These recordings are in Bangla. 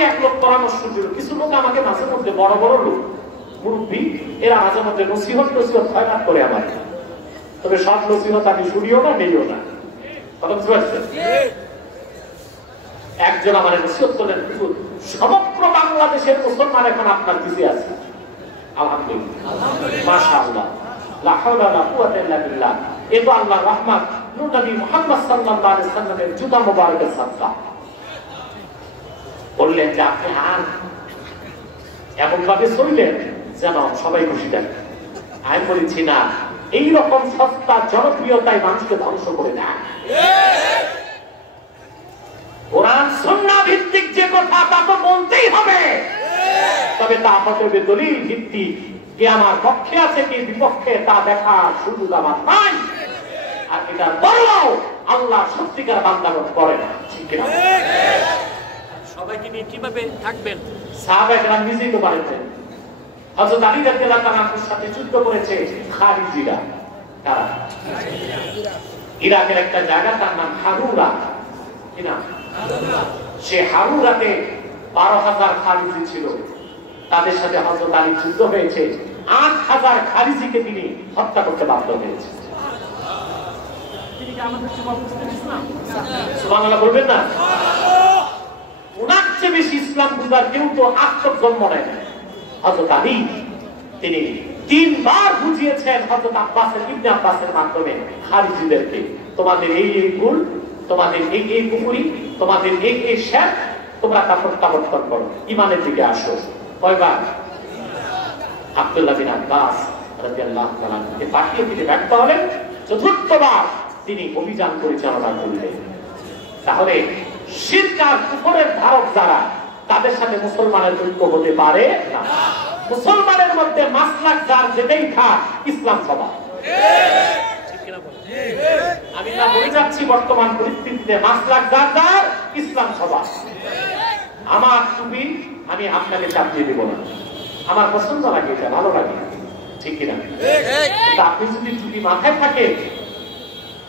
আমাকে এক লোক পরামর্শ দিল, কিছু লোক আমাকে মাঝে মধ্যে বড় বড় লোক মুরব্বী এরা মাঝে মধ্যে নসিহত খয়রাত করে আমার, তবে সব নসিহত আমি শুনিও না নেইও না। কথা বুঝতে পারছেন? একজন আমার নসিহত করলেন, সমগ্র বাংলাদেশের মুসলমান এখন আপনার পিছিয়ে আছে। আলহামদুলিল্লাহ, মাশাআল্লাহ, লা হাওলা ওয়ালা কুওয়াতা ইল্লা বিল্লাহ। এ তো আল্লাহর রহমত, নূর নবী মুহাম্মদ সাল্লাল্লাহু আলাইহি ওয়াসাল্লামের জুতা মোবারকের সাদকা। বললেন যে আপনি এমন ভাবে চললেন যেন সবাই খুশি দেন। আমি বলেছি না, এইরকম সস্তা জনপ্রিয়তায় মানুষকে ধ্বংস করে দেয়। কোরআন সুন্নাহ ভিত্তিক যে কথা তা তো বলতেই হবে, তবে তা হবে দলিল ভিত্তিক। কে আমার পক্ষে আছে কে বিপক্ষে তা দেখা সুযোগ আমার নাই। আর এটা বললেও আল্লাহ সত্যিকার বান্দাগণ করে না, ঠিক না? সবাইকে নিয়ে কিভাবে থাকবেন? সাহাবায়ে কেরাম নিজেই তো পারেন। হযরত আলী রাদিয়াল্লাহু তাআলার সাথে যুদ্ধ করেছে খারিজিরা। কারা? ইরাকের একটা জায়গা, তার নাম হারুরা। কি নাম? সে হারুরাতে 12,000 খারিজি ছিল। তাদের সাথে হযরত আলী যুদ্ধ হয়েছে। 8,000 খারিজিকে তিনি হত্যা করতে বাধ্য হয়েছে। তিনি কি আমাদের চেয়ে বুঝতে ইসলাম? সুবহানাল্লাহ বলবেন না? ওনার চেয়ে বেশি ইসলাম বুঝার কেউ তো আত্মক জন্ম নেয় না। হযরত আলী তিনি 3 বার বুঝিয়েছেন হযরত ইবনে আব্বাসের মাধ্যমে খারিজিদেরকে, তোমাদের এই ভুল, তোমাদের এই কুফরি, তোমাদের এই শিরক, তোমরা তা প্রত্যাবর্তন করো, ঈমানের দিকে আসো। কয়বার? আব্দুল্লাহ বিন আব্বাস রাদিয়াল্লাহু তাআলা কে পাঠিয়ে দিতে ব্যর্থ হলেন। চতুর্থবার তিনি অভিযান পরিচালনা করলেন। তাহলে শিরক আর কুফরের ধারক যারা, তাদের সাথে মুসলমানের ঐক্য হতে পারে না। মুসলমানের মধ্যে মাসলাক যার যেটাই থাক, ইসলাম সবার। আমি না বলে যাচ্ছি বর্তমান পরিস্থিতিতে মাসলাক যার ইসলাম সবার। আমার টুপি আমি আপনাকে চাপিয়ে দেব না, আমার পছন্দ লাগে, এটা ভালো লাগে, ঠিক কিনা? কিন্তু আপনি যদি টুপি মাথায় থাকে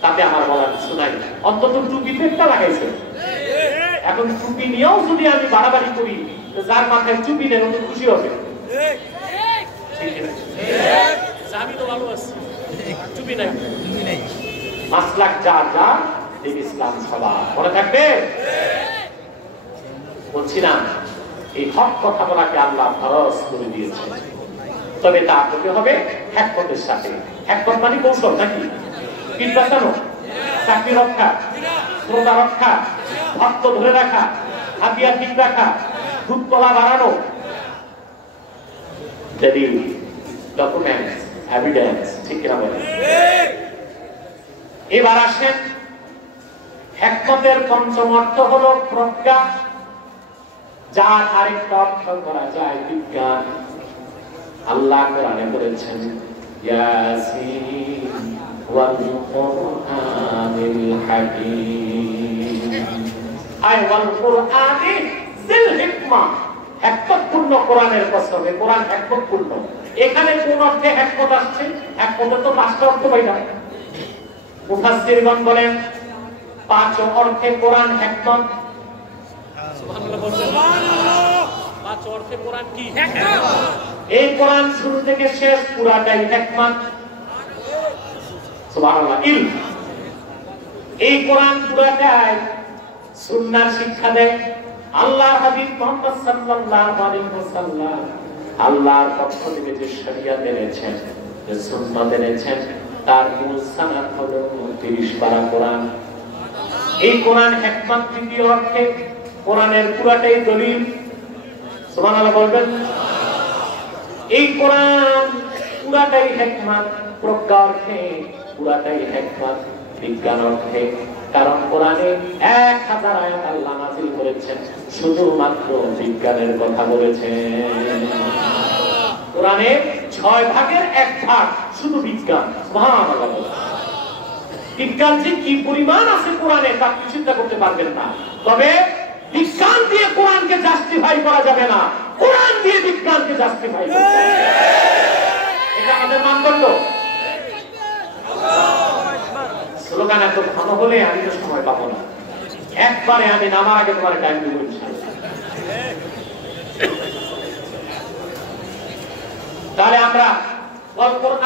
তাতে আমার বলার কিছু নাই। অন্তত টুপিতে একটা লাগাইছে। এখন টুপি নিয়েও যদি আমি বাড়াবাড়ি করি, যার মাথায় টুপি নেই উনি খুশি হবে। আমি তো ভালো আছি, টুপি নাই। মাসলাক যার দিন ইসলাম সবার। মনে থাকবে? বলছিলাম এই হক কথা বলাকে আল্লাহ ফরজ করে দিয়েছে, তবে তা করতে হবে হিকমতের সাথে। হিকমত মানে কৌশল নাকি? পিঠ বাঁচানো, চাকরি রক্ষা, শ্রদ্ধা রক্ষা, ভক্ত ধরে রাখা, হাতিয়ার ঠিক রাখা, দুধ তলা বাড়ানো, দলিল, ডকুমেন্টস, এভিডেন্স, ঠিক কিনা বলেন? এবার আসেন, হিকমতের পঞ্চম অর্থ হলো প্রজ্ঞা, যার আরেকটা অর্থ করা যায় বিজ্ঞান। আল্লাহ কোরআনে বলেছেন ইয়াসিন ওয়াল কুরআনিল হাকীম, আই ওয়াল কুরআনি যিল হিকমা। হিকমতপূর্ণ কোরআনের কসম, কোরআন হিকমতপূর্ণ। এখানে কোন অর্থে হিকমত আসছে? হিকমতের তো 5টা অর্থ পাইলাম। মুফাসসিরগণ বলেন 5 অর্থে কোরআন হিকমত। এই কোরআন শুরু থেকে শেষ পুরাটাই হিকমত। সুবহানাল্লাহ। এই কোরআন পুরাটাই সুন্নাহর শিক্ষা দেয়। আল্লাহর হাবিব মুহাম্মদ সাল্লাল্লাহু আলাইহি ওয়াসাল্লাম আল্লাহর পক্ষ থেকে যে শরীয়ত এনেছেন, যে সুন্নাত এনেছেন, তার মূল সনদ হলো 30 পারা কোরআন। এই কোরআন হিকমত তৃতীয় অর্থে, কোরআনের পুরাটাই দলিল। সুবহানাল্লাহ বলবেন। এই কোরআন পুরাটাই হিকমত, প্রজ্ঞা অর্থে পুরাটাই হিকমত, বিজ্ঞান অর্থে। কারণ কোরআনে 1000 আয়াত আল্লাহ নাযিল করেছেন, শুধুমাত্র বিজ্ঞানের কথা বলেছেন। কোরআনে 6 ভাগের 1 ভাগ শুধু বিজ্ঞান। সুবহানাল্লাহ। বিজ্ঞান যে কি পরিমাণ আছে কোরআনে তা চিন্তা করতে পারবেন না। তবে বিজ্ঞান দিয়ে কোরআনকে জাস্টিফাই করা যাবে না, কোরআন দিয়ে বিজ্ঞানকে জাস্টিফাই করতে হবে। এটা আমাদের মানদণ্ড। স্লোগান এত ঘন হলে আমি তো সময় পাবো না। একবারে আমি নামার আগে তোমার টাইম দিব ইনশাআল্লাহ।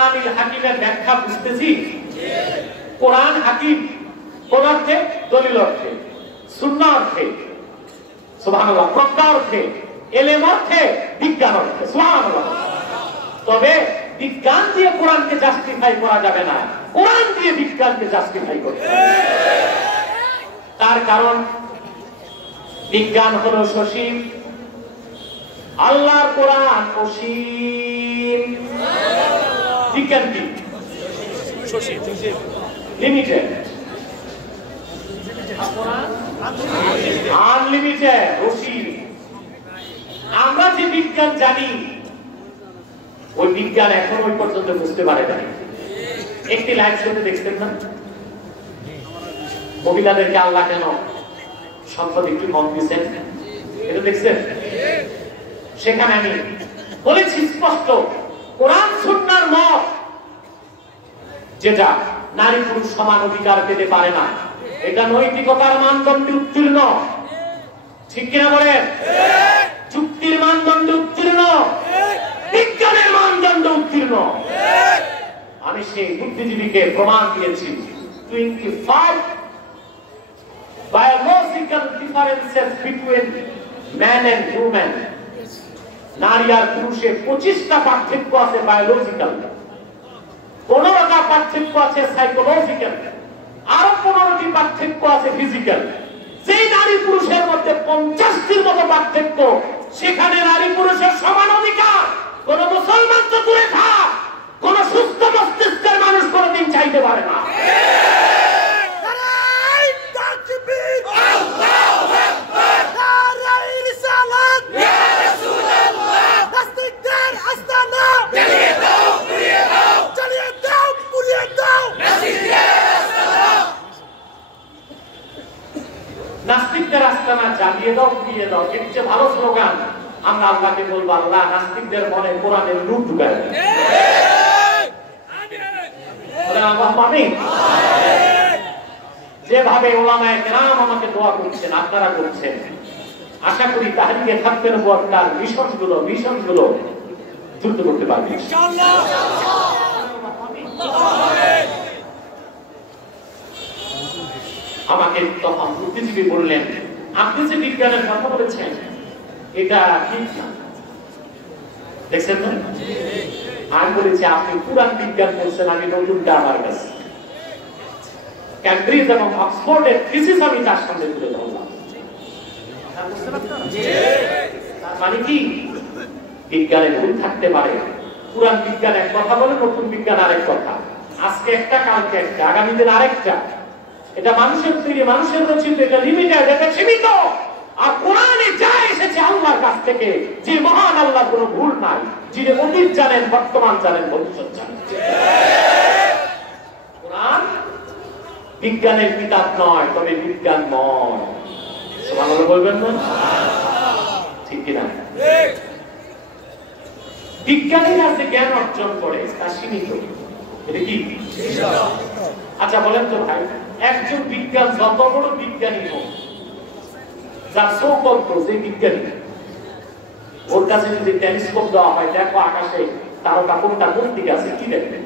কোরআনুল হাকিমের ব্যাখ্যা বুঝতেছি? কোরআন হাকিম কোন অর্থে? দলিল অর্থে, সুন্নাহ অর্থে, সুবহানাল্লাহ, প্রজ্ঞা অর্থে, ইলম অর্থে, বিজ্ঞান অর্থে, সুবহানাল্লাহ। তবে বিজ্ঞান দিয়ে কোরআনকে জাস্টিফাই করা যাবে না, কোরআন দিয়ে বিজ্ঞানকে জাস্টিফাই করতে হবে। তার কারণ বিজ্ঞান হলো সসীম, আল্লাহর কোরআন অসীম। বিজ্ঞান কি? লিমিটেড, আনলিমিটেড, অসীম। আমরা যে বিজ্ঞান জানি ওই বিজ্ঞান এখন ওই পর্যন্ত বুঝতে পারে না। একটি লাইভ শোতে দেখছেন না, মহিলাদেরকে আল্লাহ কেন সম্পদ একটু কম দিচ্ছেন, এটা দেখছেন? সেখানে আমি বলেছি স্পষ্ট, কোরআন সুন্নাহর মত যেটা নারী পুরুষ সমান অধিকার পেতে পারে না, এটা নৈতিকতার মানদণ্ডে উত্তীর্ণ, ঠিক কিনা বলেন? যুক্তির মানদণ্ডে উত্তীর্ণ, বিজ্ঞানের মানদণ্ড উত্তীর্ণ। আমি সেই বুদ্ধিজীবীকে প্রমাণ দিয়েছি 25 biological differences between man and woman, নারী আর পুরুষে 25টা পার্থক্য আছে বায়োলজিক্যাল, 15টা পার্থক্য আছে সাইকোলজিক্যাল, আরো 15টি পার্থক্য আছে ফিজিক্যাল। যে নারী পুরুষের মধ্যে 50টির মতো পার্থক্য, সেখানে নারী পুরুষের সমান অধিকার কোন মুসলমান তো দূরে থাক, কোন সুস্থ মস্তিষ্কের মানুষ কোনদিন চাইতে পারে না। নাস্তিকদের আস্তানা জ্বালিয়ে দাও, পুড়িয়ে দাও, এর চেয়ে ভালো স্লোগান আমরা আল্লাহকে বলবো, আল্লাহ নাস্তিকদের মনে কোরআনের নূর ঢুকায় দিন। যেভাবে ওলামায়ে কেরাম আমাকে দোয়া করছেন, আপনারা করছেন, আশা করি তাহরিকে থাকতে তার মিশনগুলো দ্রুত করতে পারবে ইনশাআল্লাহ। আমাকে তখন বুদ্ধিজীবী বললেন, আপনি যে বিজ্ঞানের কথা বলেছেন এটা ঠিক না, দেখছেন না? আমি বলেছি আপনি পুরান বিজ্ঞান বলছেন, আমি নতুনটা আমার কাছে ক্যামব্রিজ এবং অক্সফোর্ডের থিসিস আমি তার সামনে তুলে ধরলাম। মানে কি? বিজ্ঞানে ভুল থাকতে পারে, পুরান বিজ্ঞান এক কথা বলে, নতুন বিজ্ঞান আরেক কথা, আজকে একটা কালকে একটা, আগামী দিন আরেকটা। এটা মানুষের তৈরি, মানুষের রচিত, এটা লিমিটেড, এটা সীমিত। আর কোরআনে যা এসেছে আল্লাহর কাছ থেকে, যে মহান আল্লাহ কোনো ভুল নাই, যিনি অতীত জানেন, বর্তমান জানেন, ভবিষ্যৎ জানেন। কোরআন বিজ্ঞানের কিতাব নয়, তবে বিজ্ঞানময়। সুবহানাল্লাহ বলবেন না? ঠিক কিনা? বিজ্ঞানীরা যে জ্ঞান অর্জন করে তা সীমিত, এটা কি? আচ্ছা বলেন তো ভাই, একজন বিজ্ঞান যত বড় বিজ্ঞানী হোক, যার সৌকল্প যে বিজ্ঞানী, ওর কাছে যদি টেলিস্কোপ দেওয়া হয়, দেখো আকাশে তারকা কোনটা কোন দিকে আছে, কি দেখবেন?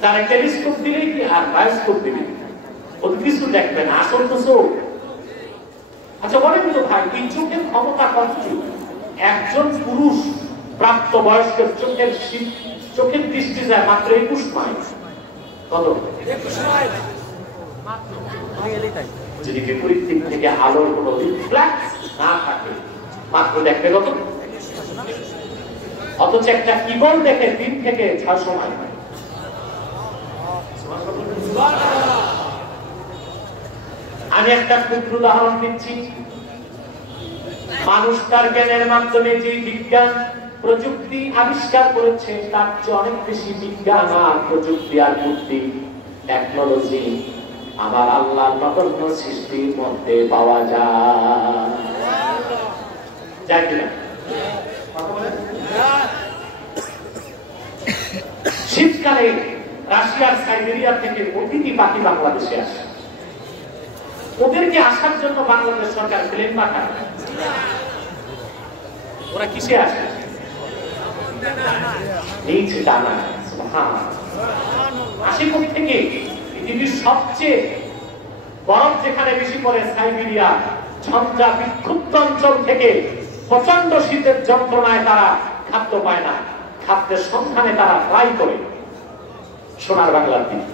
তার টেলিস্কোপ দিলে কি আর বায়োস্কোপ দিলে ও কিছু দেখবে না, আসল তো চোখ। আচ্ছা বলেন তো ভাই, এই চোখের ক্ষমতা কতটুকু? একজন পুরুষ প্রাপ্ত বয়স্কের চোখের দৃষ্টি যায় মাত্র 21 মাইল। কত? 21 মাইল। যদি বিপরীত দিক থেকে আলোর কোনো রিফ্লেক্স না থাকে, মাত্র দেখবে কত? অথচ একটা কিবোর্ড দেখে 3 থেকে 6 মাইল। আমি একটা ক্ষুদ্র উদাহরণ দিচ্ছি। মানুষ তার জ্ঞানের মাধ্যমে যে বিজ্ঞান প্রযুক্তি আবিষ্কার করেছে, তার চেয়ে অনেক বেশি বিজ্ঞান আর প্রযুক্তি আর বুদ্ধি, টেকনোলজি আমার আল্লাহর নগণ্য সৃষ্টির মধ্যে পাওয়া যায় কিনা? শীতকালে রাশিয়ার সাইবেরিয়া থেকে অতিথি পাখি বাংলাদেশে আসে। ওদেরকে আসার জন্য বাংলাদেশ সরকার প্লেন পাঠায়। ওরা কিসে আসে? নিচে ডানা আসে কোথা থেকে? পৃথিবীর সবচেয়ে বরফ যেখানে বেশি পড়ে সাইবেরিয়া ঝঞ্ঝা বিক্ষুব্ধ অঞ্চল থেকে প্রচন্ড শীতের যন্ত্রণায় তারা খাদ্য পায় না, খাদ্যের সন্ধানে তারা ফ্লাই করে সোনার বাংলার দিকে।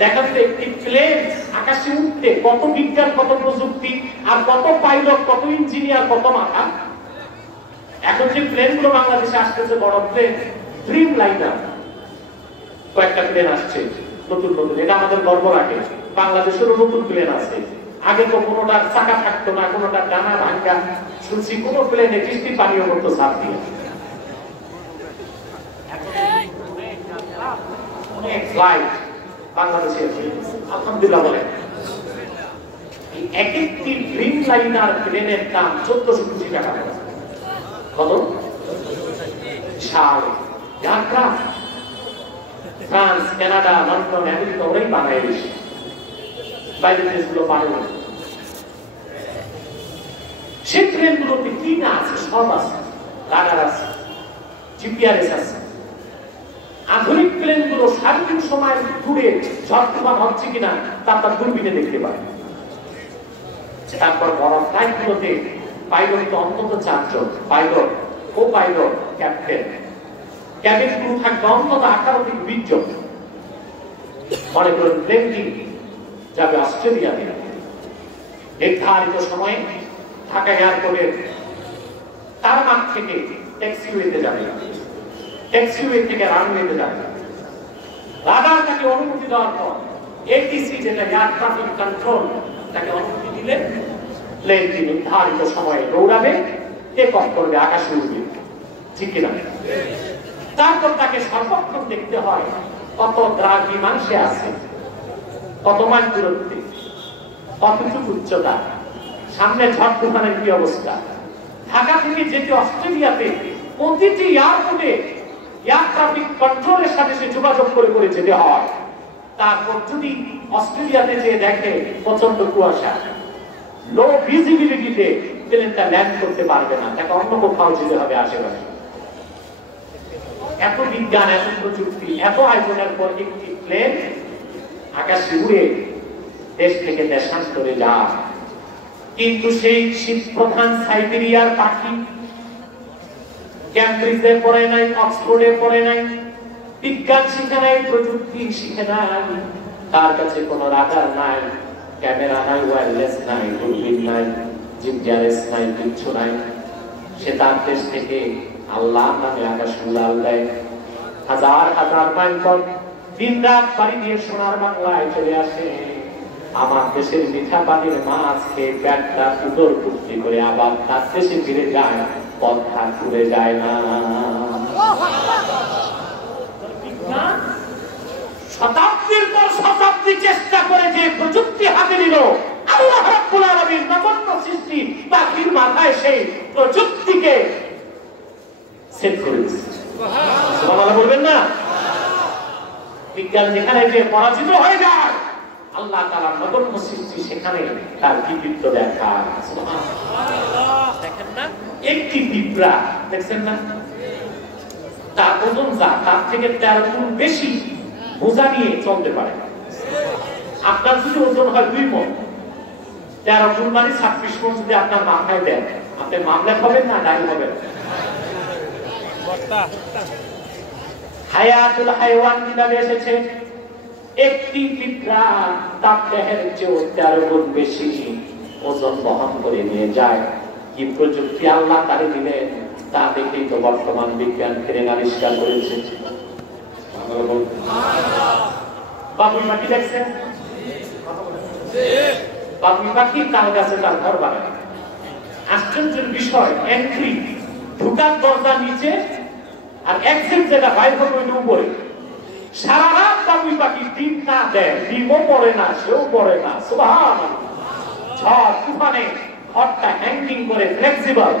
দেখেন তো একটি প্লেন আকাশে উঠতে কত বিজ্ঞান, কত প্রযুক্তি, আর কত পাইলট, কত ইঞ্জিনিয়ার, কত মাথা। এখন যে প্লেন গুলো বাংলাদেশে আসতেছে বড় প্লেন, ড্রিম লাইনার কয়েকটা প্লেন আসছে নতুন নতুন, এটা আমাদের গর্ব রাখে। বাংলাদেশেরও নতুন প্লেন আছে। আগে তো কোনোটার চাকা থাকতো না, কোনোটার ডানা ভাঙ্গা, শুনছি কোনো প্লেনে বৃষ্টি পানিও করতো সাপ দিয়ে। অনেক ফ্লাইট বাংলাদেশে আলহামদুলিল্লাহ বলে। এক একটি ড্রিম লাইনার প্লেনের দাম 1400 কোটি টাকা। কত? ফ্রান্স, কানাডা, লন্ডন, আমেরিকা ওরাই বানায় বেশি, বাইরের দেশগুলো পারে না। সেই ট্রেনগুলোতে কি না আছে? সব আছে, রাডার আছে, জিপিআরএস আছে। আধুনিক প্লেনগুলো সারাদিন সময় ঘুরে ঝড় তুফান হচ্ছে কিনা তার দূরবীনে দেখতে পায়। তারপর বড় ফ্লাইটগুলোতে পাইলট অন্তত 4 জন, pilot, co pilot, captain, cabin crew থাকবে অন্তত 18 থেকে 20 জন। মনে করুন প্লেনটি যাবে অস্ট্রেলিয়াতে, নির্ধারিত সময়ে ঢাকা এয়ারপোর্টের টারমাক থেকে ট্যাক্সিওয়েতে যাবে, ট্যাক্সিওয়ে থেকে রানওয়েতে যাবে। রাডার তাকে অনুমতি দেওয়ার পর এটিসি, যেটা এয়ার ট্রাফিক কন্ট্রোল, তাকে অনুমতি দিলে প্লেনটি নির্ধারিত সময়ে দৌড়াবে, টেক অফ করবে, আকাশে উঠবে। ঠিক কিনা? তারপর তাকে সর্বক্ষণ দেখতে হয় কত দ্রাঘি মানুষে আছে, কত মাইল দূরত্বে, কতটুকু উচ্চতা, সামনে ঝড় তুফানের কি অবস্থা। ঢাকা থেকে যেতে অস্ট্রেলিয়াতে প্রতিটি এয়ারপোর্টে এয়ার ট্রাফিক কন্ট্রোলের সাথে সে যোগাযোগ করে করে যেতে হয়। তারপর যদি অস্ট্রেলিয়াতে যে দেখে প্রচন্ড কুয়াশা, লো ভিজিবিলিটিতে প্লেনটা ল্যান্ড করতে পারবে না, তাকে অন্য কোথাও যেতে হবে আশেপাশে। এত বিজ্ঞান, এত প্রযুক্তি, এত আয়োজনের পর একটি প্লেন আকাশে উড়ে দেশ থেকে দেশান্তরে যায়। কিন্তু সেই শীত প্রধান সাইবেরিয়ার পাখি ক্যামব্রিজে পড়ে নাই, অক্সফোর্ডে পড়ে নাই, বিজ্ঞান শিখে নাই, প্রযুক্তি শিখে নাই, তার কাছে কোনো রাডার নাই, ক্যামেরা নাই, ওয়্যারলেস নাই, দূরবীন নাই, জিপিআরএস নাই, কিচ্ছু নাই। সে তার দেশ থেকে আল্লাহ নামে আকাশ উড়াল দেয়, হাজার হাজার মাইল পর দিন রাত পাড়ি দিয়ে সোনার বাংলায় চলে আসে। আমার দেশের মিঠা পানির মাছ খেয়ে পেটটা উদর পুষ্টি করে আবার তার দেশে ফিরে যায়, পথা ঘুরে যায় না। শতাব্দীর পর শতাব্দী চেষ্টা করে যে প্রযুক্তি হাতে নিল, আল্লাহ রাব্বুল আলামিন নগণ্য সৃষ্টি পাখির মাথায় সেই প্রযুক্তিকে সেট করে দিয়েছে। সুবহানাল্লাহ বলবেন না? বিজ্ঞান যেখানে যে পরাজিত হয়ে যায়, আল্লাহ তাআলার নগণ্য সৃষ্টি সেখানে তার কৃতিত্ব দেখায়। সুবহানাল্লাহ। দেখেন না, একটি পিঁপড়া দেখছেন না, তার ওজন যা তার থেকে 13 গুণ বেশি বোঝা নিয়ে চলতে পারে। আপনার যদি ওজন হয় 2 মণ, 13 গুণ মানে 26 মণ যদি আপনার মাথায় দেন, আপনি মামলা হবেন না দায়ী হবেন? হায়াতুল হায়াওয়ান কিতাবে এসেছে একটি পিঁপড়া তার দেহের চেয়ে 13 গুণ বেশি ওজন বহন করে নিয়ে যায়। কি প্রযুক্তি আল্লাহ তারে দিলেন, তা দেখেই তো বর্তমান বিজ্ঞান ফিরে আবিষ্কার করেছে। বাবুই পাখি দেখছেন? বাবুই পাখি তার কাছে তার ঘর বানায়। আশ্চর্যের বিষয়, এন্ট্রি ঢুকার দরজা নিচে আর এক্সিট যেটা বাইর হবে ওইটা উপরে। সারা রাত বাবুই পাখি ডিম না দেয়, ডিমও পড়ে না, সেও পড়ে না। সুবহানাল্লাহ। ঝড় তুফানে ঘরটা হ্যাঙ্গিং করে ফ্লেক্সিবল,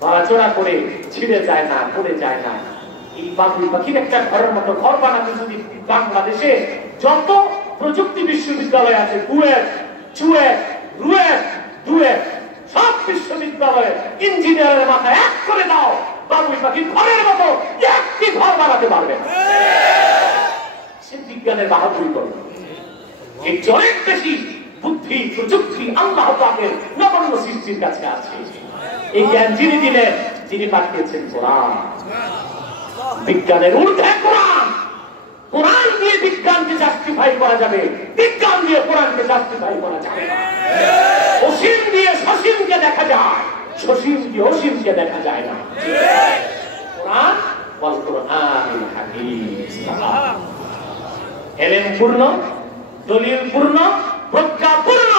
নড়াচড়া করে ছিঁড়ে যায় না, পড়ে যায় না। এই বাবুই পাখির একটা ঘরের মতো ঘর বানাতে যদি বাংলাদেশে যত প্রযুক্তি বিশ্ববিদ্যালয় আছে, কুয়েট, চুয়েট, রুয়েট, দুয়েট, সব বিশ্ববিদ্যালয়ে ইঞ্জিনিয়ারের মাথায় এক করে দাও, বাবুই পাখি ঘরের মতো একটি ঘর বানাতে পারবে না। সে বিজ্ঞানের বাহাদুরি করবে। এই অনেক বেশি বুদ্ধি প্রযুক্তি আল্লাহ পাকের নগণ্য সৃষ্টির কাছে আছে। এই জ্ঞান যিনি দিলেন, যিনি পাঠিয়েছেন কোরআন। বিজ্ঞানের ঊর্ধ্বে কোরআন। কোরআন দিয়ে বিজ্ঞানকে জাস্টিফাই করা যাবে, বিজ্ঞান দিয়ে কোরআনকে জাস্টিফাই করা যাবে না। অসীম দিয়ে সসীমকে দেখা যায়, সসীম দিয়ে অসীমকে দেখা যায় না। কোরআন ওয়াল কোরআনুল হাকীম। এলেম পূর্ণ, দলিল পূর্ণ, প্রজ্ঞা পূর্ণ,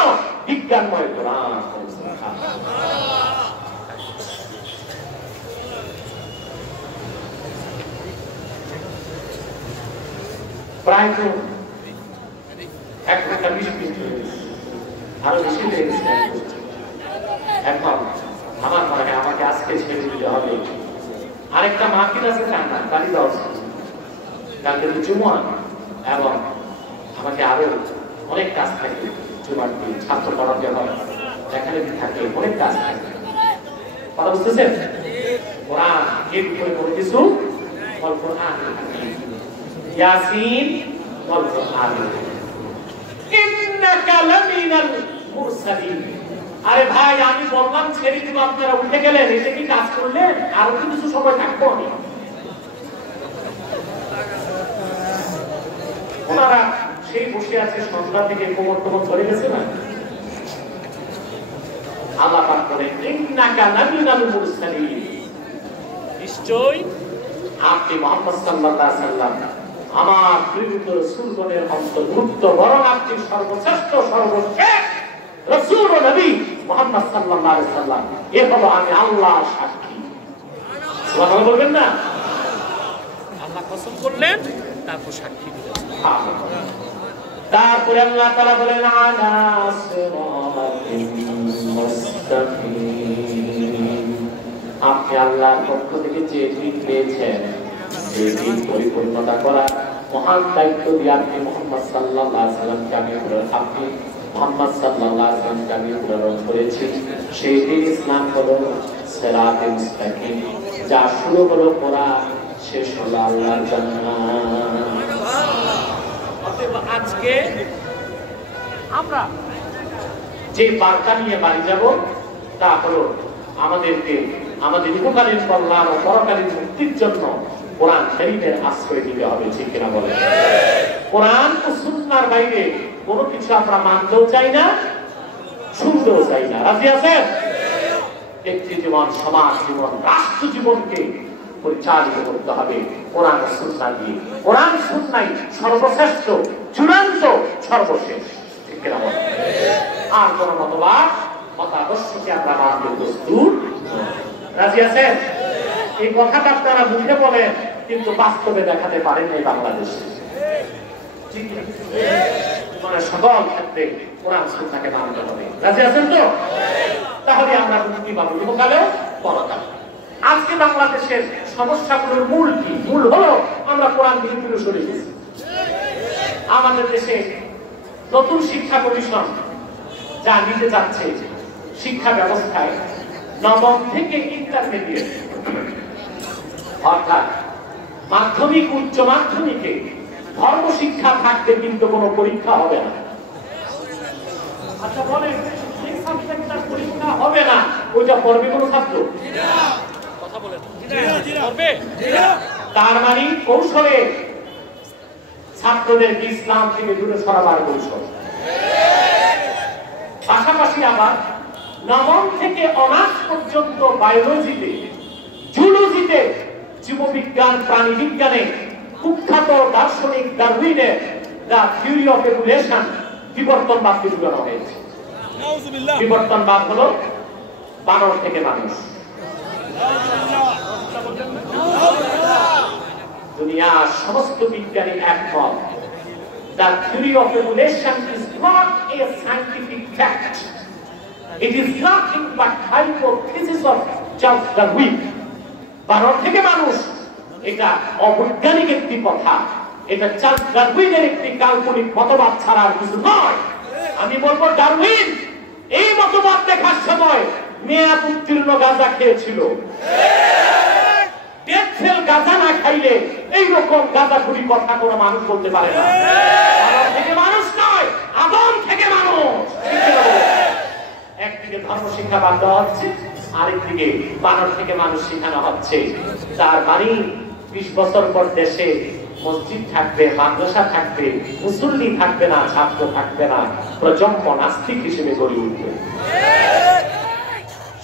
বিজ্ঞানময় কোরআন। প্রায় তো 1 ঘন্টা 20 মিনিট আরো বেশি লেগে গেছে। এখন আমার মনে হয় আমাকে আজকে ছেড়ে দিতে হবে। আরেকটা মাহফিল আছে না, কালিদাস, কালকে জুমা, এবং আমাকে আরো অনেক কাজ থাকে। জুমার দিন ছাত্র পড়াতে হবে, এখানে থাকে অনেক কাজ থাকে। কথা বুঝতেছেন? কোরআন এর উপরে কোনো কিছু কোরআন ইয়াসিন ওয়াল কোরআনিল ইন্নাকা লামিনাল মুরসালিন। আরে ভাই, আমি বললাম ছেড়ে দিব, আপনারা উঠে গেলেন, এটা কি কাজ করলেন? আরো কিছু সময় থাকবো আমি। ওনারা সেই বসে আছে সন্ধ্যা থেকে, কোমর টোমর ধরে গেছে না। আল্লাহ পাক বলেন ইন্নাকা লামিনাল মুরসালিন, নিশ্চয় আপনি মুহাম্মদ সাল্লাল্লাহু আলাইহি ওয়াসাল্লাম আমার প্রেরিত রাসূলগণের অন্তর্ভুক্ত, বরং আপনি সর্বশ্রেষ্ঠ সর্বশেষ রাসূল ও নবী মুহাম্মদ সাল্লাল্লাহু আলাইহি ওয়াসাল্লাম। এ হলো আমি আল্লাহর সাক্ষী। সুবহানাল্লাহ বলবেন না? আল্লাহ কসম করলেন, তারপর সাক্ষী দিলেন। তারপরে আল্লাহ তাআলা বলেন আলা সিরাতিন মুস্তাকিম। আপনি আল্লাহর পক্ষ থেকে যে দিন পেয়েছেন, সেই দিন পরিপূর্ণতা করা মহান দায়িত্ব দিয়ে আপনি মুহাম্মদ সাল্লাল্লাহু আলাইহি ওয়াসাল্লামকে আমি প্রেরণ করেছি। সেই দিন ইসলাম হলো সিরাতে মুস্তাকিম, যা শুরু হলো কোরআন, শেষ হলো আল্লাহর জান্নাত। আজকে আমরা যে বার্তা নিয়ে বাড়ি যাব, তা হলো আমাদেরকে আমাদের উপকালীন কল্যাণ ও পরকালীন মুক্তির জন্য কোরআন শরীফের আশ্রয় দিতে হবে। ঠিক কিনা বলেন? কোরআন ও সুন্নাহর বাইরে কোনো কিছু আমরা মানতেও চাই না, শুনতেও চাই না। রাজি আছেন? ব্যক্তি জীবন, সমাজ জীবন, রাষ্ট্র জীবনকে পরিচালিত করতে হবে কোরআন ও সুন্নাহ দিয়ে। কোরআন সুন্নাহই সর্বশ্রেষ্ঠ, চূড়ান্ত, সর্বশেষ। ঠিক কিনা বলেন? আর কোন মতবাদ, মতাদর্শকে আমরা মানতে প্রস্তুত। রাজি আছেন? এই কথাটা আপনারা মুখে বলেন, কিন্তু বাস্তবে দেখাতে পারেন এই বাংলাদেশে। মানে সকল ক্ষেত্রে কোরআন সুন্নাহকে মানতে হবে। রাজি আছেন তো? তাহলে আমরা মুক্তি পাবো ইহকালে পরকালে। আজকে বাংলাদেশের সমস্যাগুলোর মূল কি? মূল হলো আমরা কোরআন থেকে দূরে সরে গেছি। আমাদের দেশে নতুন শিক্ষা কমিশন যা নিতে যাচ্ছে শিক্ষা ব্যবস্থায়, নবম থেকে ইন্টারমিডিয়েট অর্থাৎ মাধ্যমিক, উচ্চ মাধ্যমিকে ধর্ম শিক্ষা থাকবে, কিন্তু কোনো পরীক্ষা হবে না। আচ্ছা বলেন, এই সাবজেক্টটার পরীক্ষা হবে না, ওইটা পড়বে কোনো ছাত্র? কথা বলেন, পড়বে? তার মানে কৌশলে ছাত্রদের ইসলাম থেকে দূরে সরাবার কৌশল। পাশাপাশি আবার নবম থেকে অনার্স পর্যন্ত বায়োলজিতে, জুলজিতে, জীববিজ্ঞান, প্রাণী বিজ্ঞানে কুখ্যাত দার্শনিক ডারউইনের দ্য থিওরি অফ এভলিউশন বিবর্তনবাদকে ঝুলানো হয়েছে। বিবর্তনবাদ হলো বানর থেকে মানুষ। দুনিয়ার সমস্ত বিজ্ঞানী একমত, the theory of evolution is not a scientific fact. It is nothing but hypothesis of Charles Darwin. বানর থেকে মানুষ এটা অবৈজ্ঞানিক একটি কথা, এটা চার্লস ডারউইনের একটি কাল্পনিক মতবাদ ছাড়া আর কিছু নয়। আমি বলবো ডারউইন এই মতবাদ দেখার সময় মেয়াদ উত্তীর্ণ গাঁজা খেয়েছিল। ডেটফেল গাঁজা না খাইলে এইরকম গাঁজাখুরি কথা কোনো মানুষ বলতে পারে না। আদম থেকে মানুষ নয়, আদম থেকে মানুষ। একদিকে ধর্ম শিক্ষা বাদ দেওয়া হচ্ছে, আরেকদিকে মানুষ থেকে মানুষ শেখানো হচ্ছে। তার মানে 20 বছর পর দেশে মসজিদ থাকবে, মাদ্রাসা থাকবে, মুসল্লি থাকবে না, ছাত্র থাকবে না, প্রজন্ম নাস্তিক হিসেবে গড়ে উঠবে।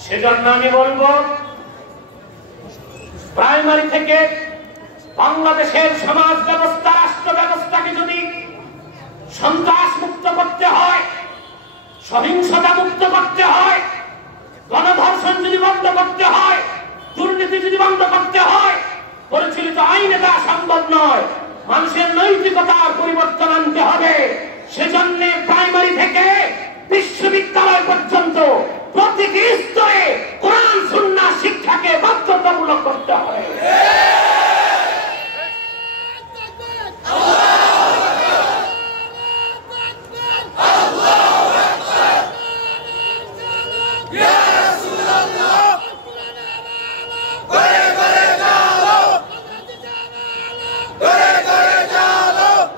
সেজন্য আমি বলবো, প্রাইমারি থেকে বাংলাদেশের সমাজ ব্যবস্থা, রাষ্ট্র ব্যবস্থাকে যদি সন্ত্রাস মুক্ত করতে হয়, সহিংসতা মুক্ত করতে হয়, গণধর্ষণ যদি বন্ধ করতে হয়, দুর্নীতি যদি বন্ধ করতে হয়, পরিচালিত আইনে তা সম্ভব নয়। মানুষের নৈতিকতার পরিবর্তন আনতে হবে। সেজন্য প্রাইমারি থেকে বিশ্ববিদ্যালয় পর্যন্ত প্রতিটি স্তরে কোরআন সুন্নাহ শিক্ষাকে বাধ্যতামূলক করতে হবে।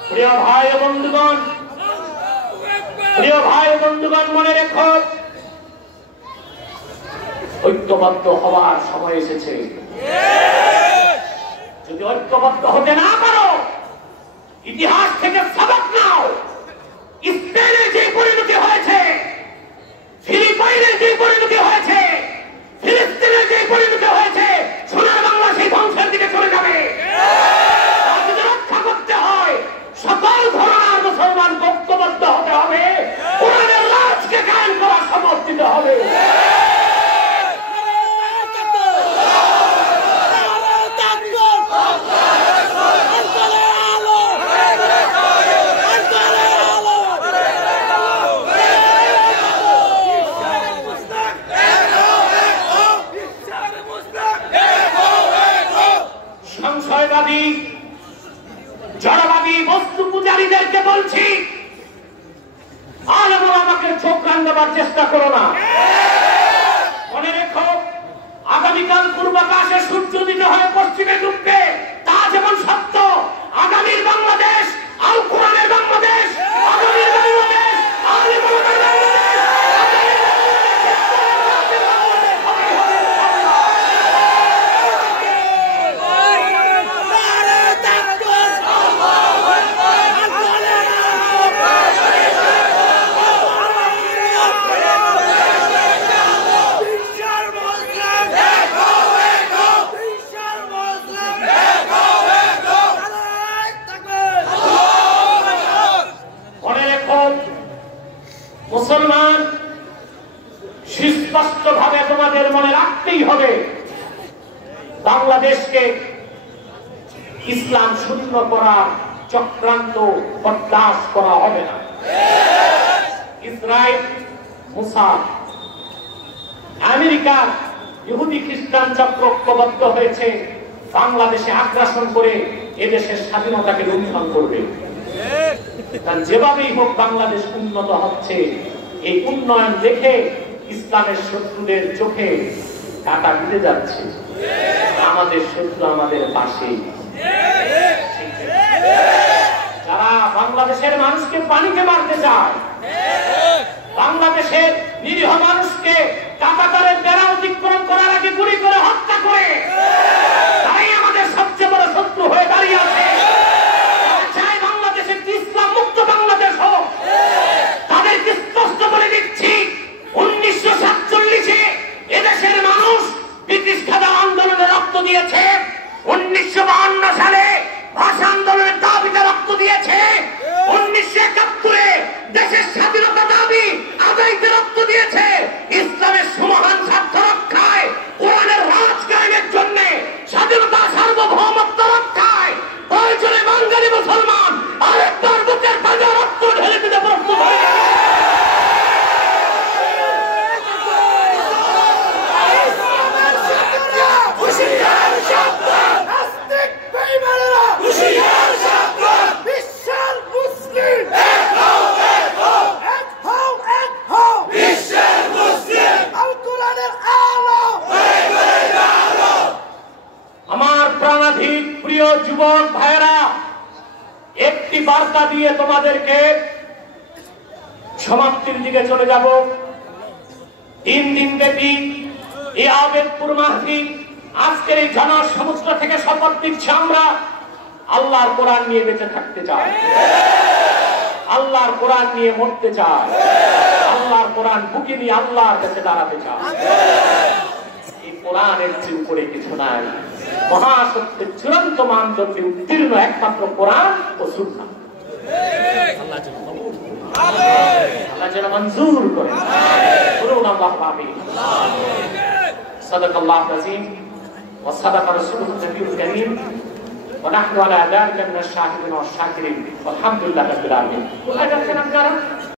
প্রিয় ভাই বন্ধুগণ, মনে রেখো, ঐক্যবদ্ধ হওয়ার সময় এসেছে। যদি ঐক্যবদ্ধ হতে না পারো, ইতিহাস থেকে সবক নাও। স্পেনে যে পরিণতি হয়েছে, ফিলিপাইনে যে পরিণতি হয়েছে, ফিলিস্তিনে যে পরিণতি হয়েছে, সোনার বাংলা সেই ধ্বংসের দিকে চলে যাবে। যদি রক্ষা করতে হয়, সকল ধরনের মুসলমান ঐক্যবদ্ধ হতে হবে, কোরআনের রাজকে কায়েম করার শপথ দিতে হবে। সংশয়বাদী, জড়বাদী, বস্তু পূজারীদেরকে বলছি, আলেম ওলামাকে চোখ রাঙাবার চেষ্টা করো না। মনে রেখো, আগামীকাল পূর্বাকাশে সূর্য উদিত হয়ে পশ্চিমে ডুববে, তা যেমন সত্য, আগামীর বাংলাদেশ আল কোরআনের বাংলাদেশ, আগামীর বাংলাদেশ আলেম ওলামার বাংলাদেশ। মুসলমান, সুস্পষ্ট ভাবে তোমাদের মনে রাখতেই হবে, বাংলাদেশকে ইসলাম শূন্য করার চক্রান্ত বরদাস্ত করা হবে না। ইসরায়েল, মোসাদ, আমেরিকা, ইহুদি খ্রিস্টান চক্র ঐক্যবদ্ধ হয়েছে বাংলাদেশে আগ্রাসন করে এদেশের স্বাধীনতাকে লুণ্ঠন করবে। কারণ যেভাবেই হোক বাংলাদেশ উন্নত হচ্ছে, এই উন্নয়ন দেখে ইসলামের শত্রুদের চোখে কাঁটা দিতে যাচ্ছে। আমাদের শত্রু আমাদের পাশে। যারা বাংলাদেশের মানুষকে পানিতে মারতে চায়, বাংলাদেশের নিরীহ মানুষকে কাঁটাতারের বেড়া অতিক্রম করার আগে গুলি করে হত্যা করে, তাই আমাদের সবচেয়ে বড় শত্রু হয়ে দাঁড়িয়ে আছে। ইসলাম মুক্ত বাংলাদেশ হোক। তাদেরকে স্পষ্ট করে দিচ্ছি, 1947-এ এদেশের মানুষ ব্রিটিশ খাদা আন্দোলনে রক্ত দিয়েছে, 1952 সালে ভাষা আন্দোলনের দাবিতে রক্ত দিয়েছে, 1971-এ দেশের স্বাধীনতা দাবি আদায়তে রক্ত দিয়েছে। ইসলামের সমাধান স্বার্থ দিয়ে তোমাদেরকে সমাপ্তির দিকে চলে যাব। 3 দিন ব্যাপী এই আবেদপুর মাহফিল, আজকের এই জনসমুদ্র থেকে শপথ দিচ্ছি আমরা আল্লাহর কোরআন নিয়ে বেঁচে থাকতে চাই, আল্লাহর কোরআন নিয়ে মরতে চাই, আল্লাহর কোরআন বুকে নিয়ে আল্লাহর কাছে দাঁড়াতে চাই। এই কোরআনের চেয়ে উপরে কিছু নাই। মহাসত্যের চূড়ান্ত মানদণ্ডে উত্তীর্ণ একমাত্র কোরআন ও সুন্নাহ। আল্লাহ যেন মঞ্জুর করেন। বলুন আল্লাহুম্মা আমিন। সাদাকাল্লাহুল আযীম ওয়া সাদাকা রাসূলুহুন নবিয়্যুল কারীম ওয়া নাহনু আলা যালিকা মিনাশ শাহিদিন ওয়াশ শাকিরিন। আলহামদুলিল্লাহি রাব্বিল আলামিন।